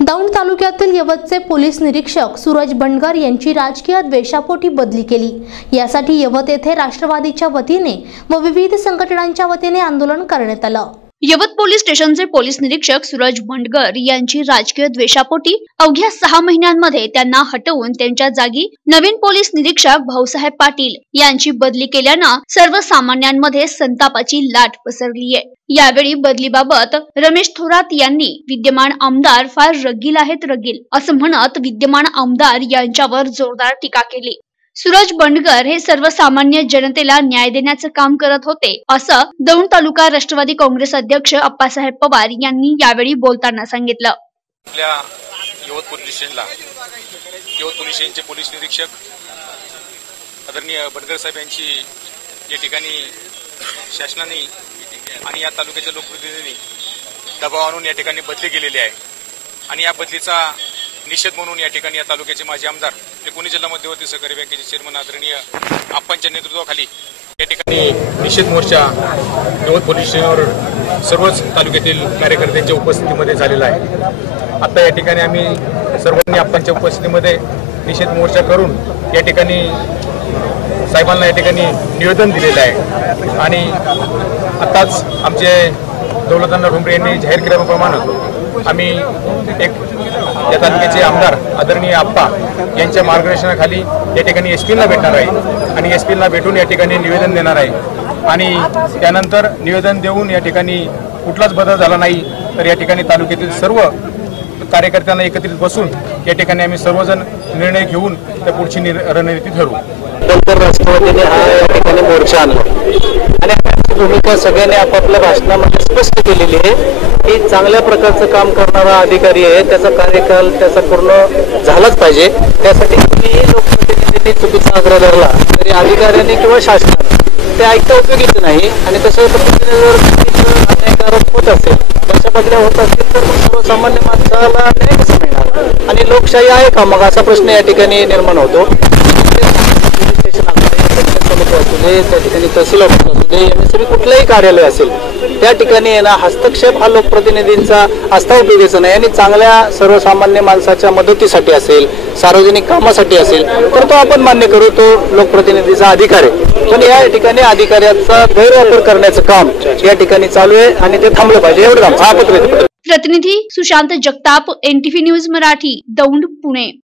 दौंड तालुक्यातील यवतचे पोलीस निरीक्षक सूरज बंडगर यांची राजकीय द्वेषापोटी बदली केली. यासाठी यवत येथे राष्ट्रवादीच्या वतीने व विविध संघटनांच्या वतीने आंदोलन करण्यात आलं. यवत पोलीस स्टेशनचे पोलीस निरीक्षक सूरज भंडगर यांची राजकीय द्वेषापोटी अवघ्या सहा महिन्यांमध्ये त्यांना हटवून त्यांच्या जागी नवीन पोलीस निरीक्षक भाऊसाहेब पाटील यांची बदली केल्यानं सर्वसामान्यांमध्ये संतापाची लाट पसरली आहे. यावेळी बदलीबाबत रमेश थोरात यांनी विद्यमान आमदार फार रगील आहेत रगील असं म्हणत विद्यमान आमदार यांच्यावर जोरदार टीका केली. सूरज बंडगर हे सर्वसामान्य जनतेला न्याय देण्याचं काम करत होते. असं दौंड तालुका राष्ट्रवादी काँग्रेस अध्यक्ष अप्पासाहेब पवार यांनी यावेळी बोलताना सांगितलं. आपल्या यवत पोलीस स्टेशनला यवत पोलीस स्टेशनचे पोलीस निरीक्षक आदरणीय बंडगर साहेब यांची या ठिकाणी शासनाने आणि या तालुक्याच्या लोकप्रतिनिधींनी दबाव आणून या ठिकाणी बदली केलेली आहे. आणि या बदलीचा निषेध म्हणून या ठिकाणी या तालुक्याचे माजी आमदार एकूणी जिल्हा मध्यवर्ती सहकारी बँकेचे चेअरमन आदरणीय आप्पांच्या नेतृत्वाखाली या ठिकाणी निषेध मोर्चा यवत पोलीस स्टेशनवर सर्वच तालुक्यातील कार्यकर्त्यांच्या उपस्थितीमध्ये झालेला आहे. आता या ठिकाणी आम्ही सर्वांनी आप्पांच्या उपस्थितीमध्ये निषेध मोर्चा करून या ठिकाणी साहेबांना या ठिकाणी निवेदन दिलेलं आहे. आणि आताच आमचे दौलतांना ठोंबरे यांनी जाहीर केल्याप्रमाणे आम्ही एक या तालुक्याचे आमदार आदरणीय आप्पा यांच्या मार्गदर्शनाखाली या ठिकाणी एस पीला भेटणार आहे आणि एस पीला भेटून या ठिकाणी निवेदन देणार आहे. आणि त्यानंतर निवेदन देऊन या ठिकाणी कुठलाच बदल झाला नाही तर या ठिकाणी तालुक्यातील सर्व कार्यकर्त्यांना एकत्रित बसून या ठिकाणी आम्ही सर्वजण निर्णय घेऊन त्या पुढची निर- रणनीती ठरवू. नंतर राष्ट्रवादीने हा या ठिकाणी मोर्चा आणला. आणि आमची भूमिका सगळ्यांनी आपापल्या भाषणामध्ये स्पष्ट केलेली आहे की चांगल्या प्रकारचं काम करणारा अधिकारी आहे त्याचा कार्यकाल त्याचा पूर्ण झालाच पाहिजे. त्यासाठी कुणीही लोकप्रतिनिधींनी चुकीचा आग्रह धरला तरी अधिकाऱ्यांनी किंवा शासनाने ते ऐकता उपयोगीचं नाही. आणि तशा पद्धतीने जर अन्यायकारक होत असेल तशा बदल्या होत असतील तर मग सर्वसामान्य माणसाला न्याय कसा मिळणार? आणि लोकशाही आहे का? मग असा प्रश्न या ठिकाणी निर्माण होतो पोलीस स्टेशन असू दे पंचायत समिती त्या ठिकाणी तहसील ऑफिस असू दे एमएसबी कुठलंही कार्यालय असेल त्या ठिकाणी येणं हस्तक्षेप हा लोकप्रतिनिधींचा असता उपयोगीचा नाही. आणि चांगल्या सर्वसामान्य माणसाच्या मदतीसाठी असेल सार्वजनिक कामासाठी असेल तर तो आपण मान्य करू तो लोकप्रतिनिधीचा अधिकार आहे. पण या ठिकाणी अधिकाऱ्याचा गैरवापर करण्याचं काम या ठिकाणी चालू आहे आणि ते थांबलं पाहिजे. एवढं काम हा पत्र प्रतिनिधी सुशांत जगताप एनटीव्ही न्यूज मराठी दौंड पुणे.